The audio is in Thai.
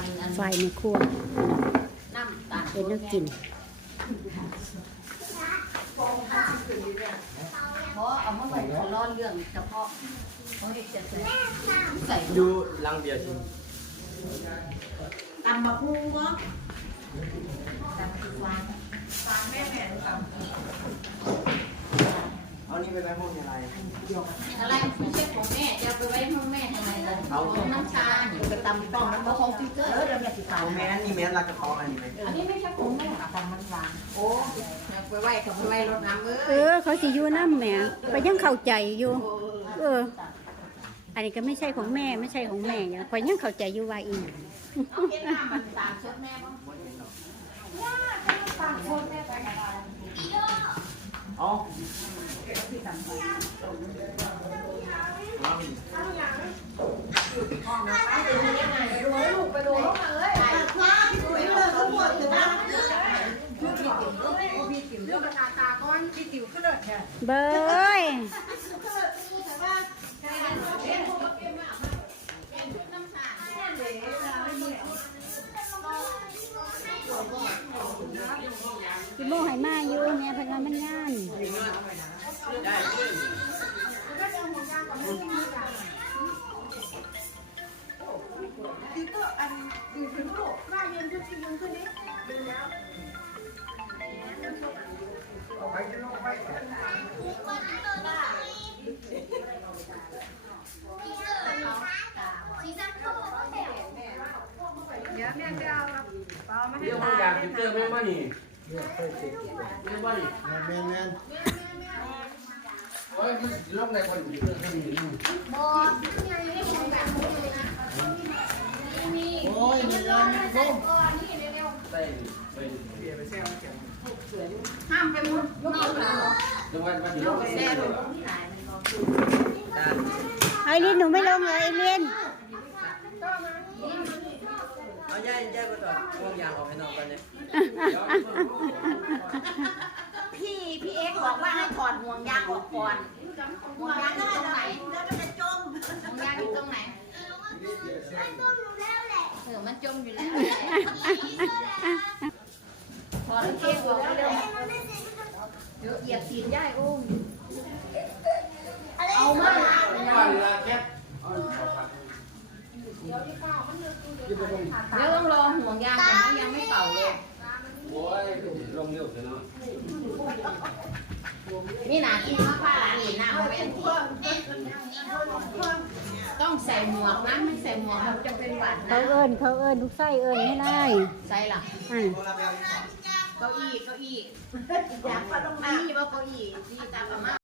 อันอันไฟในครัวน้ำตาลเป็นนักกินเพราะเอามาไว้ทะเลาะเรื่องเฉพาะเขาเด็กจะใส่ใส่อยู่ลังเบียร์ชิมตำบักฮูเนาะเอา นี่ไปไว้ห้องอะไรอะไรไม่ใช่ของแม่จะเอาไปไว้ห้องแม่ทำไมล่ะเอาของน้ำชาอยู่ไปตำต้องน้ำของฟิกเกอร์เออเดี๋ยวแม่สิเอาแม่นี่แม่รักกระเพาะอันนี้ไหมอันนี้ไม่ใช่ของแม่ค่ะของมันวางโอ้เอาไปไว้กับไปไว้รถน้ำเอ้เอยอ เขาสิอยู่น้ำแหม่ไปยังเข้าใจอยู่ เออ อันนี้ก็ไม่ใช่ของแม่ไม่ใช่ของแม่อย่างคอยยังเข้าใจอยู่ว่าอีหยังเอาเก็บน้ำมันตามชดแม่บ้างตามชดแม่ไปกับเราเอาไปดูลูกมาเอ้ยไปดูเลยทั้งหมดเลยนะพี่ติ๋วพี่ติ๋วเรื่องรา คาตาก้อนพี่ติ๋วก็เลยแค่เบยพี่โมให้มาอยู่เนี่ยพนว่ามันงาน เดี๋ยวแม่ไปเอาเอามาให้เรื่องห้อยาฟิลเตอแม่มานี่แม่มานี่แมนแมนโอ้ยมันลงในคนฟิลเตอร์แค่นี้โอ้ยมันยังบุ้มใส่ไปห้ามไปมุดลูกเอาเราจังหวัดมันอยู่ลงในแม่นี้ดูเลยที่ไหนมันก็ไอรินหนูไม่ลงเลยไอรินเอาย่ายย่ายไปต่อห้องยาออกให้น้องกันเนี่ยพี่พี่เอ็กบอกว่าให้ถอดห่วงยางออกก่อนห่วงยางอยู่ตรงไหนแล้วมันจะจมห่วงยางอยู่ตรงไหนเออมันจมอยู่แล้วพอแล้วเก็บบอกเร็วเดี๋ยวเหยียบตีนย่ายอุ้มเอามา วันละแค่ เดี๋ ยวต้องรอห่วงยางก่อนนะยังไม่เป่าเลย โอ้ยลงเร็วเลยเนาะนี่หนาที่มาผ้าหลานหลีหน้ามาเป็นที่ต้องใส่หมวกนะไม่ใส่หมวกมันจะเป็นหวัดเขานะเอิญเขาเอิญลูกไส้เอิญไม่ได้ใส่หรออ่าเก้าอี้เก้าอี้อยากมาตรงนี้ว่าเก้าอี้ที่ตามมา